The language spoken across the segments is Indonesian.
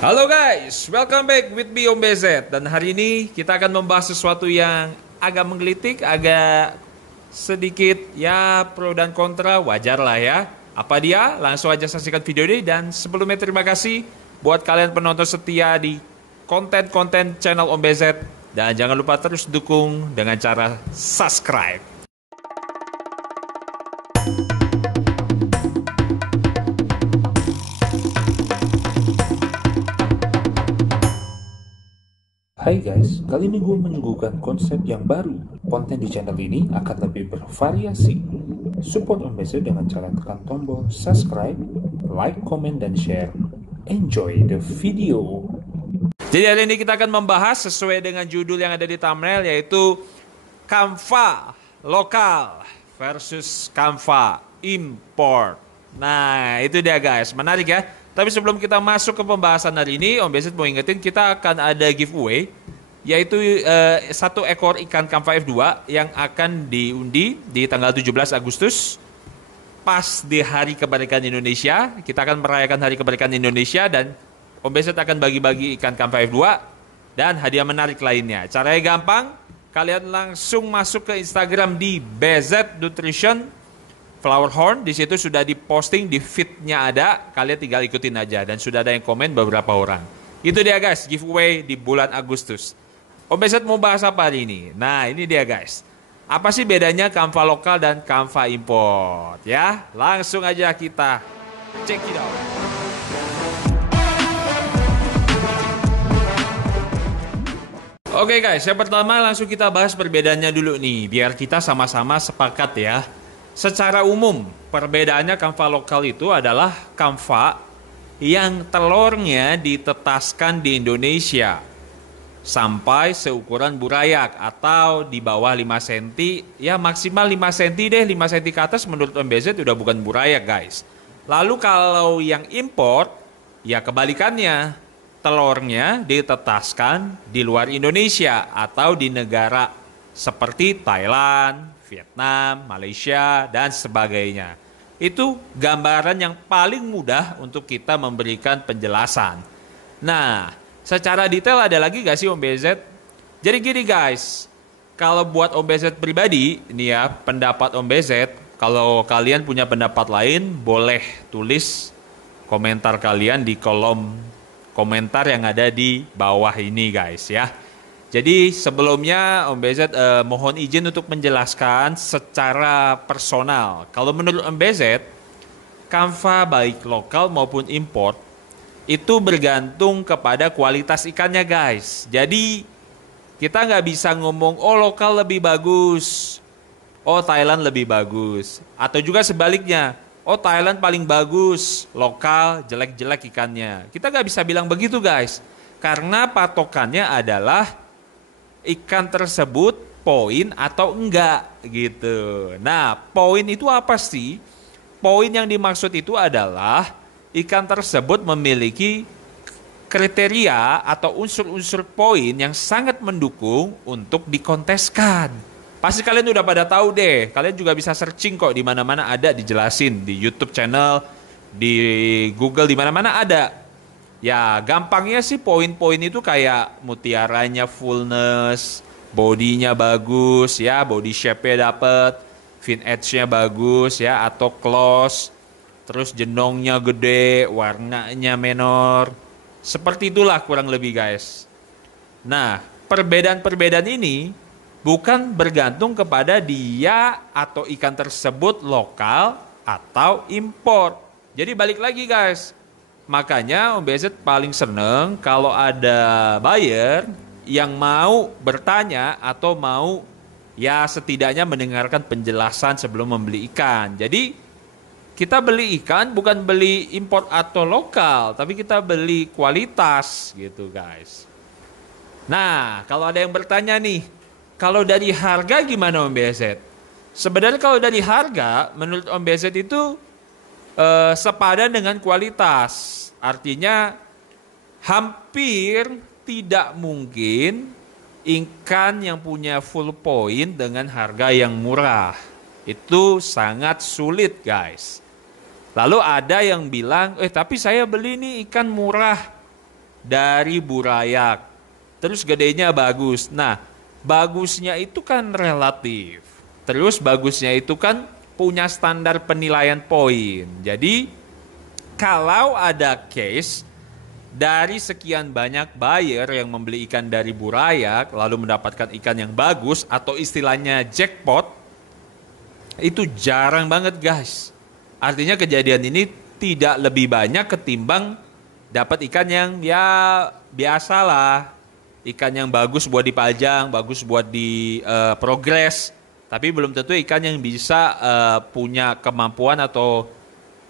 Halo guys, welcome back with me Om BZ. Dan hari ini kita akan membahas sesuatu yang agak menggelitik, agak sedikit ya pro dan kontra, wajar lah ya. Apa dia? Langsung aja saksikan video ini. Dan sebelumnya terima kasih buat kalian penonton setia di konten-konten channel Om BZ. Dan jangan lupa terus dukung dengan cara subscribe. Hai guys, kali ini gue menyuguhkan konsep yang baru. Konten di channel ini akan lebih bervariasi. Support Om BZ dengan cara tekan tombol subscribe, like, comment, dan share. Enjoy the video. Jadi hari ini kita akan membahas sesuai dengan judul yang ada di thumbnail, yaitu Canva lokal versus Canva import. Nah itu dia guys, menarik ya. Tapi sebelum kita masuk ke pembahasan hari ini, Om BZ mau ingetin kita akan ada giveaway, yaitu satu ekor ikan Canva F2 yang akan diundi di tanggal 17 Agustus. Pas di Hari Kemerdekaan Indonesia, kita akan merayakan Hari Kemerdekaan Indonesia dan Om BZ akan bagi-bagi ikan Canva F2 dan hadiah menarik lainnya. Caranya gampang, kalian langsung masuk ke Instagram di BZ Nutrition Flower Horn. Di situ sudah diposting, di feed-nya ada, kalian tinggal ikutin aja dan sudah ada yang komen beberapa orang. Itu dia guys, giveaway di bulan Agustus. Om BZ mau bahas apa hari ini? Nah, ini dia guys. Apa sih bedanya Canva lokal dan Canva import? Ya, langsung aja kita check it out. Oke guys, yang pertama langsung kita bahas perbedaannya dulu nih, biar kita sama-sama sepakat ya. Secara umum, perbedaannya Canva lokal itu adalah Canva yang telurnya ditetaskan di Indonesia sampai seukuran burayak atau di bawah 5 cm, ya maksimal 5 cm deh, 5 cm ke atas menurut Om BZ udah bukan burayak guys. Lalu kalau yang import, ya kebalikannya, telurnya ditetaskan di luar Indonesia atau di negara seperti Thailand, Vietnam, Malaysia, dan sebagainya. Itu gambaran yang paling mudah untuk kita memberikan penjelasan. Nah, secara detail ada lagi gak sih Om BZ? Jadi gini guys, kalau buat Om BZ pribadi, ini ya pendapat Om BZ, kalau kalian punya pendapat lain, boleh tulis komentar kalian di kolom komentar yang ada di bawah ini guys ya. Jadi sebelumnya Om BZ mohon izin untuk menjelaskan secara personal. Kalau menurut Om BZ, Canva baik lokal maupun import itu bergantung kepada kualitas ikannya guys. Jadi kita nggak bisa ngomong oh lokal lebih bagus, oh Thailand lebih bagus. Atau juga sebaliknya, oh Thailand paling bagus, lokal jelek-jelek ikannya. Kita nggak bisa bilang begitu guys. Karena patokannya adalah ikan tersebut poin atau enggak gitu. Nah, poin itu apa sih? Poin yang dimaksud itu adalah ikan tersebut memiliki kriteria atau unsur-unsur poin yang sangat mendukung untuk dikonteskan. Pasti kalian udah pada tahu deh. Kalian juga bisa searching kok, di mana-mana ada dijelasin, di YouTube channel, di Google, di mana-mana ada. Ya gampangnya sih poin-poin itu kayak mutiaranya fullness, bodinya bagus ya, body shape-nya dapet, fin edge-nya bagus ya, atau close, terus jenongnya gede, warnanya menor. Seperti itulah kurang lebih guys. Nah, perbedaan-perbedaan ini bukan bergantung kepada dia atau ikan tersebut lokal atau import. Jadi balik lagi guys. Makanya Om BZ paling seneng kalau ada buyer yang mau bertanya atau mau ya setidaknya mendengarkan penjelasan sebelum membeli ikan. Jadi kita beli ikan bukan beli import atau lokal, tapi kita beli kualitas gitu guys. Nah kalau ada yang bertanya nih, kalau dari harga gimana Om BZ? Sebenarnya kalau dari harga menurut Om BZ itu sepadan dengan kualitas. Artinya hampir tidak mungkin ikan yang punya full point dengan harga yang murah. Itu sangat sulit guys. Lalu ada yang bilang, tapi saya beli nih ikan murah. dari burayak. Terus gedenya bagus. Nah, bagusnya itu kan relatif. Terus bagusnya itu kan punya standar penilaian poin. Jadi kalau ada case dari sekian banyak buyer yang membeli ikan dari burayak lalu mendapatkan ikan yang bagus atau istilahnya jackpot, itu jarang banget guys. Artinya kejadian ini tidak lebih banyak ketimbang dapat ikan yang ya biasalah. Ikan yang bagus buat dipajang, bagus buat di progres. Tapi belum tentu ikan yang bisa punya kemampuan atau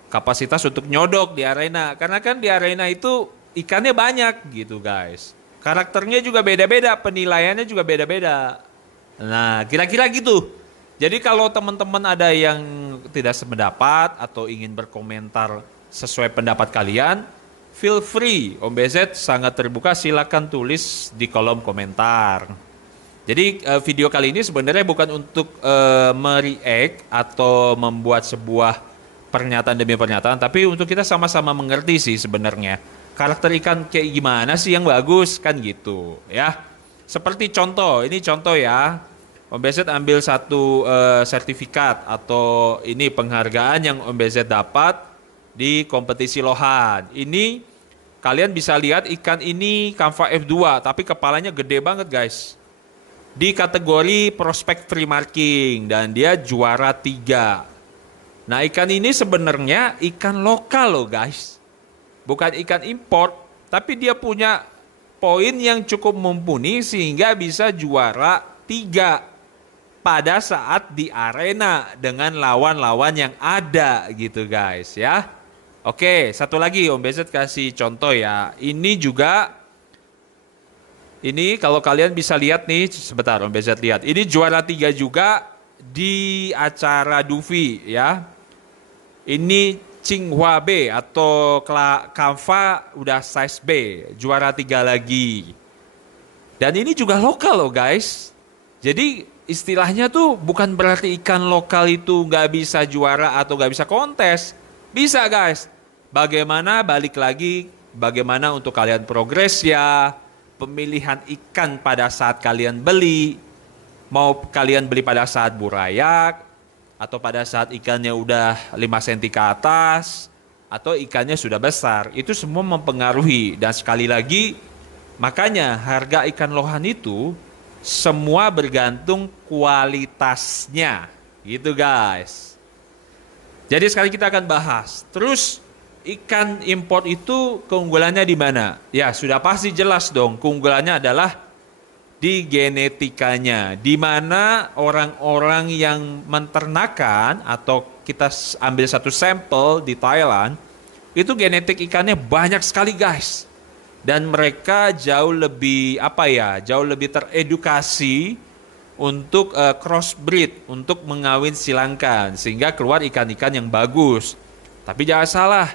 kapasitas untuk nyodok di arena. Karena kan di arena itu ikannya banyak gitu guys. Karakternya juga beda-beda, penilaiannya juga beda-beda. Nah, kira-kira gitu. Jadi kalau teman-teman ada yang tidak sependapat atau ingin berkomentar sesuai pendapat kalian, feel free. Om BZ sangat terbuka, silakan tulis di kolom komentar. Jadi video kali ini sebenarnya bukan untuk mereact atau membuat sebuah pernyataan demi pernyataan, tapi untuk kita sama-sama mengerti sih sebenarnya karakter ikan kayak gimana sih yang bagus kan gitu ya. Seperti contoh, ini contoh ya. Om BZ ambil satu sertifikat atau ini penghargaan yang Om BZ dapat di kompetisi lohan. Ini kalian bisa lihat ikan ini Kamfa F2 tapi kepalanya gede banget guys. Di kategori prospek free marking dan dia juara 3. Nah ikan ini sebenarnya ikan lokal loh guys. Bukan ikan import, tapi dia punya poin yang cukup mumpuni sehingga bisa juara 3 pada saat di arena dengan lawan-lawan yang ada gitu guys ya. Oke, satu lagi Om BZ kasih contoh ya. Ini juga, ini kalau kalian bisa lihat nih, sebentar Om BZ lihat. Ini juara 3 juga di acara Duvi ya. Ini Tsinghua B atau Kamfa udah size B, juara 3 lagi. Dan ini juga lokal loh guys. Jadi istilahnya tuh bukan berarti ikan lokal itu nggak bisa juara atau nggak bisa kontes. Bisa guys. Bagaimana balik lagi, bagaimana untuk kalian progres ya, pemilihan ikan pada saat kalian beli. Mau kalian beli pada saat burayak, atau pada saat ikannya udah 5 cm ke atas, atau ikannya sudah besar. Itu semua mempengaruhi. Dan sekali lagi, makanya harga ikan lohan itu semua bergantung kualitasnya. Gitu guys. Jadi sekali kita akan bahas. Terus ikan import itu keunggulannya di mana? Ya sudah pasti jelas dong. Keunggulannya adalah di genetikanya, di mana orang-orang yang menternakan atau kita ambil satu sampel di Thailand, itu genetik ikannya banyak sekali guys. Dan mereka jauh lebih jauh lebih teredukasi untuk crossbreed, untuk mengawin silangkan sehingga keluar ikan-ikan yang bagus. Tapi jangan salah,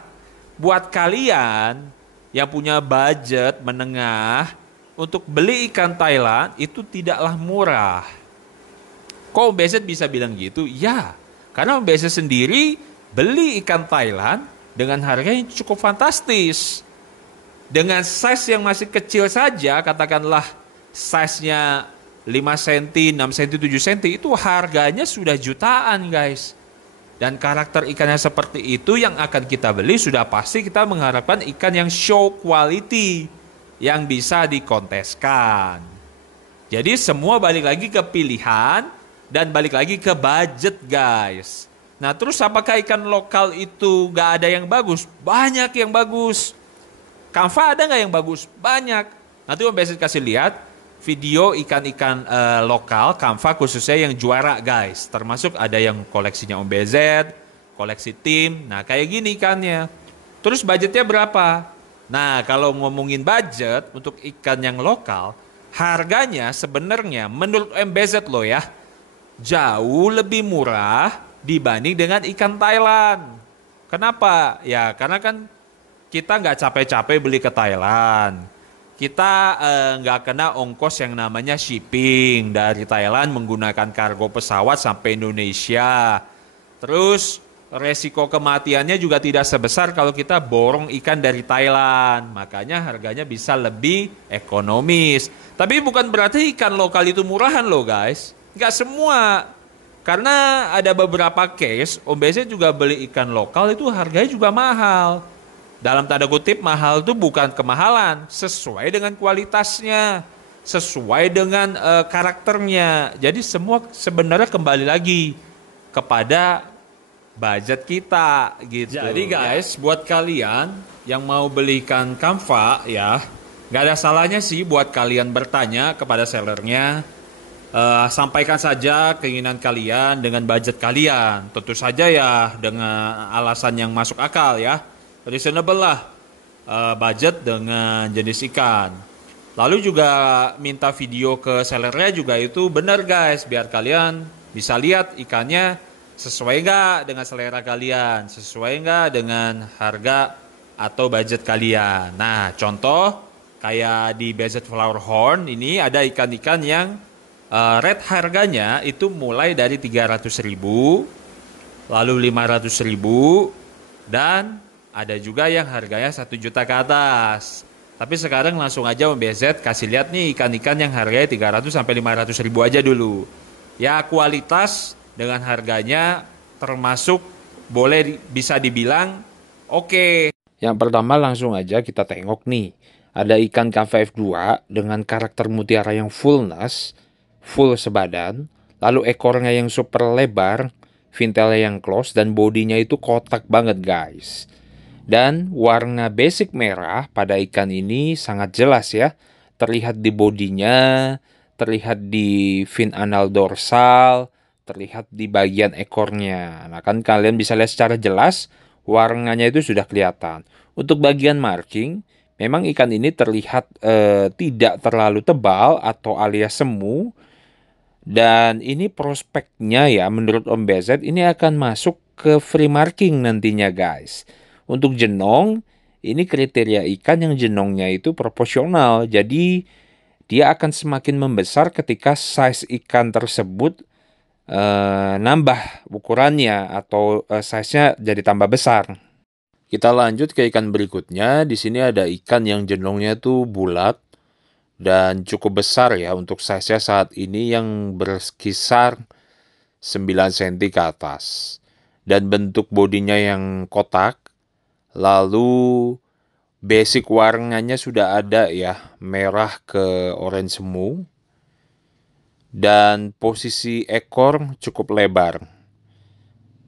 buat kalian yang punya budget menengah, untuk beli ikan Thailand itu tidaklah murah. Kok Om BZ bisa bilang gitu? Ya, karena Om BZ sendiri beli ikan Thailand dengan harga yang cukup fantastis. Dengan size yang masih kecil saja, katakanlah size-nya 5 cm, 6 cm, 7 cm, itu harganya sudah jutaan guys. Dan karakter ikannya seperti itu yang akan kita beli, sudah pasti kita mengharapkan ikan yang show quality, yang bisa dikonteskan. Jadi semua balik lagi ke pilihan dan balik lagi ke budget guys. Nah terus apakah ikan lokal itu gak ada yang bagus? Banyak yang bagus. Kamfa ada gak yang bagus? Banyak. Nanti Om BZ kasih lihat video ikan-ikan lokal Kamfa khususnya yang juara guys. Termasuk ada yang koleksinya Om BZ, koleksi tim. Nah kayak gini ikannya. Terus budgetnya berapa? Nah, kalau ngomongin budget untuk ikan yang lokal, harganya sebenarnya menurut MBZ loh ya, jauh lebih murah dibanding dengan ikan Thailand. Kenapa? Ya, karena kan kita nggak capek-capek beli ke Thailand. Kita nggak kena ongkos yang namanya shipping dari Thailand menggunakan kargo pesawat sampai Indonesia. Terus resiko kematiannya juga tidak sebesar kalau kita borong ikan dari Thailand. Makanya harganya bisa lebih ekonomis. Tapi bukan berarti ikan lokal itu murahan loh guys. Nggak semua. Karena ada beberapa case, Om BZ juga beli ikan lokal itu harganya juga mahal. Dalam tanda kutip mahal itu bukan kemahalan, sesuai dengan kualitasnya, sesuai dengan karakternya. Jadi semua sebenarnya kembali lagi kepada budget kita gitu. Jadi guys, buat kalian yang mau beli ikan kamfa ya, nggak ada salahnya sih buat kalian bertanya kepada sellernya. Sampaikan saja keinginan kalian dengan budget kalian. Tentu saja ya dengan alasan yang masuk akal ya. Reasonable lah budget dengan jenis ikan. Lalu juga minta video ke sellernya juga itu benar guys. Biar kalian bisa lihat ikannya sesuai nggak dengan selera kalian. Sesuai nggak dengan harga atau budget kalian. Nah contoh kayak di BZ Flower Horn ini ada ikan-ikan yang rate harganya itu mulai dari 300.000, lalu 500.000, dan ada juga yang harganya 1 juta ke atas. Tapi sekarang langsung aja Om BZ kasih lihat nih ikan-ikan yang harganya 300 sampai 500.000 aja dulu. Ya kualitas dengan harganya termasuk boleh bisa dibilang oke. Yang pertama langsung aja kita tengok nih. Ada ikan KVF2 dengan karakter mutiara yang fullness, full sebadan, lalu ekornya yang super lebar, fintelnya yang close, dan bodinya itu kotak banget guys. Dan warna basic merah pada ikan ini sangat jelas ya. Terlihat di bodinya, terlihat di fin anal dorsal, terlihat di bagian ekornya. Nah kan kalian bisa lihat secara jelas, warnanya itu sudah kelihatan. Untuk bagian marking, memang ikan ini terlihat tidak terlalu tebal atau alias semu. Dan ini prospeknya ya menurut Om BZ ini akan masuk ke free marking nantinya guys. Untuk jenong, ini kriteria ikan yang jenongnya itu proporsional. Jadi dia akan semakin membesar ketika size ikan tersebut nambah ukurannya atau size-nya jadi tambah besar. Kita lanjut ke ikan berikutnya. Di sini ada ikan yang jenongnya tuh bulat dan cukup besar ya untuk size-nya saat ini yang berkisar 9 cm ke atas. Dan bentuk bodinya yang kotak. Lalu basic warnanya sudah ada ya, merah ke orange semu. Dan posisi ekor cukup lebar.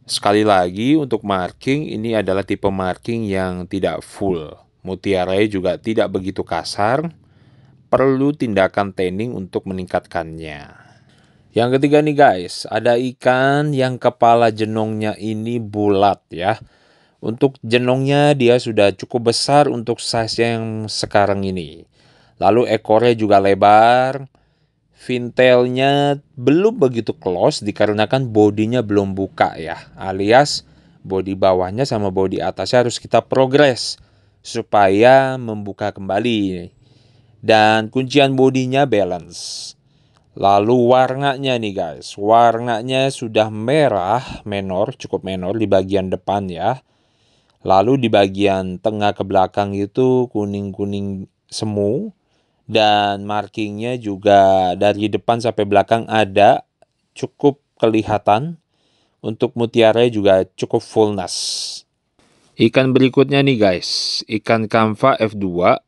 Sekali lagi untuk marking ini adalah tipe marking yang tidak full. Mutiaranya juga tidak begitu kasar. Perlu tindakan tanning untuk meningkatkannya. Yang ketiga nih guys, ada ikan yang kepala jenongnya ini bulat ya. Untuk jenongnya dia sudah cukup besar untuk size yang sekarang ini. Lalu ekornya juga lebar. Fintailnya belum begitu close dikarenakan bodinya belum buka ya. Alias bodi bawahnya sama bodi atasnya harus kita progres supaya membuka kembali. Dan kuncian bodinya balance. Lalu warnanya nih guys, warnanya sudah merah menor, cukup menor di bagian depan ya. Lalu di bagian tengah ke belakang itu kuning-kuning semu. Dan markingnya juga dari depan sampai belakang ada, cukup kelihatan. Untuk mutiara juga cukup fullness. Ikan berikutnya nih guys, ikan kamfa F2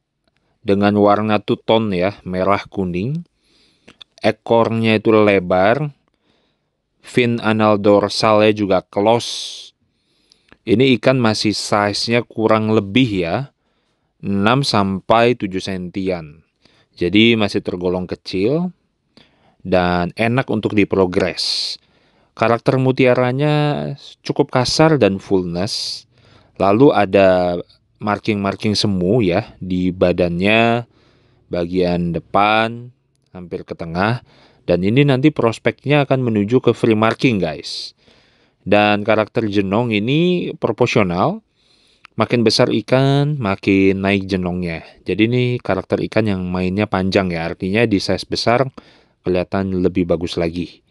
dengan warna two tone ya, merah kuning. Ekornya itu lebar. Fin anal dorsalnya juga close. Ini ikan masih size-nya kurang lebih ya, 6 sampai 7 sentian. Jadi masih tergolong kecil dan enak untuk diprogres. Karakter mutiaranya cukup kasar dan fullness. Lalu ada marking-marking semu ya di badannya, bagian depan, hampir ke tengah. Dan ini nanti prospeknya akan menuju ke free marking guys. Dan karakter jenong ini proporsional. Makin besar ikan, makin naik jenongnya. Jadi ini karakter ikan yang mainnya panjang ya. Artinya di size besar kelihatan lebih bagus lagi.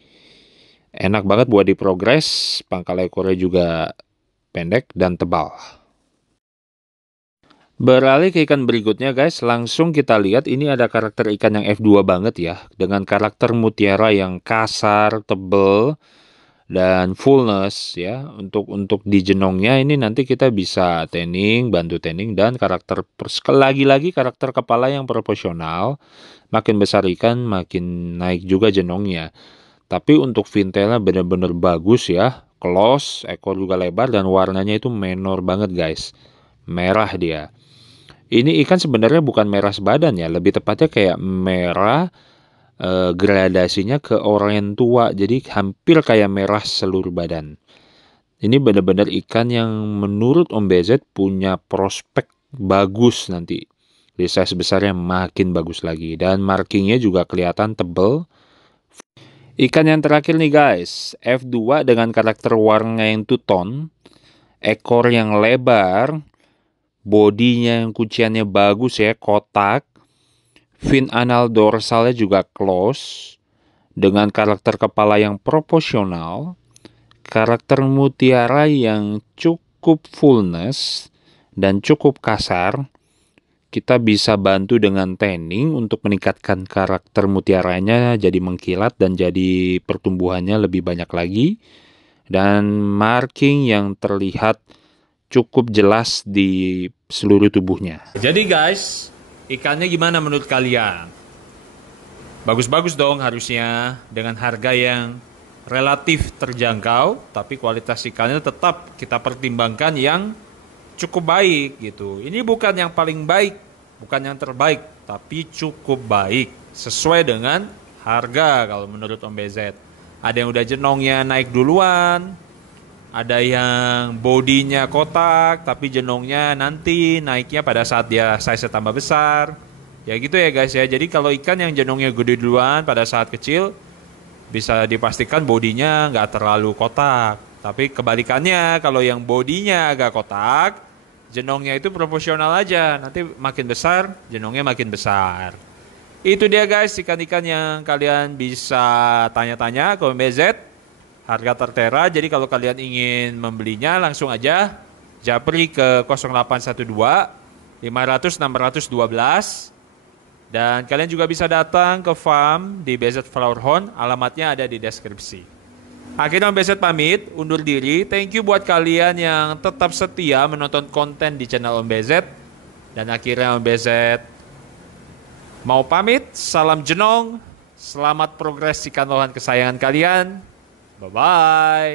Enak banget buat diprogres. Pangkal ekornya juga pendek dan tebal. Beralih ke ikan berikutnya guys, langsung kita lihat ini ada karakter ikan yang F2 banget ya, dengan karakter mutiara yang kasar, tebel, dan fullness ya. Untuk di jenongnya ini nanti kita bisa tanning, bantu tanning, dan karakter lagi-lagi karakter kepala yang proporsional. Makin besar ikan, makin naik juga jenongnya. Tapi untuk fintailnya benar-benar bagus ya, close, ekor juga lebar, dan warnanya itu menor banget guys, merah dia. Ini ikan sebenarnya bukan merah sebadan ya, lebih tepatnya kayak merah gradasinya ke oranye tua, jadi hampir kayak merah seluruh badan. Ini benar-benar ikan yang menurut Om BZ punya prospek bagus nanti. Di size besarnya makin bagus lagi, dan markingnya juga kelihatan tebel. Ikan yang terakhir nih guys, F2 dengan karakter warna yang two-tone, ekor yang lebar, bodinya yang kuciannya bagus ya, kotak. Fin anal dorsalnya juga close, dengan karakter kepala yang proporsional, karakter mutiara yang cukup fullness, dan cukup kasar. Kita bisa bantu dengan tanning untuk meningkatkan karakter mutiaranya jadi mengkilat dan jadi pertumbuhannya lebih banyak lagi. Dan marking yang terlihat cukup jelas di seluruh tubuhnya. Jadi guys, ikannya gimana menurut kalian? Bagus-bagus dong harusnya, dengan harga yang relatif terjangkau, tapi kualitas ikannya tetap kita pertimbangkan yang cukup baik gitu. Ini bukan yang paling baik, bukan yang terbaik, tapi cukup baik, sesuai dengan harga kalau menurut Om BZ. Ada yang udah jenongnya naik duluan, ada yang bodinya kotak, tapi jenongnya nanti naiknya pada saat dia size tambah besar. Ya gitu ya guys ya. Jadi kalau ikan yang jenongnya gede duluan pada saat kecil, bisa dipastikan bodinya nggak terlalu kotak. Tapi kebalikannya, kalau yang bodinya agak kotak, jenongnya itu proporsional aja. Nanti makin besar, jenongnya makin besar. Itu dia guys, ikan-ikan yang kalian bisa tanya-tanya ke MBZ. Harga tertera, jadi kalau kalian ingin membelinya langsung aja japri ke 0812 500 612. Dan kalian juga bisa datang ke farm di BZ Flowerhorn, alamatnya ada di deskripsi. Akhirnya Om BZ pamit, undur diri. Thank you buat kalian yang tetap setia menonton konten di channel Om BZ. Dan akhirnya Om BZ mau pamit, salam jenong, selamat progres ikan lohan kesayangan kalian. Bye-bye.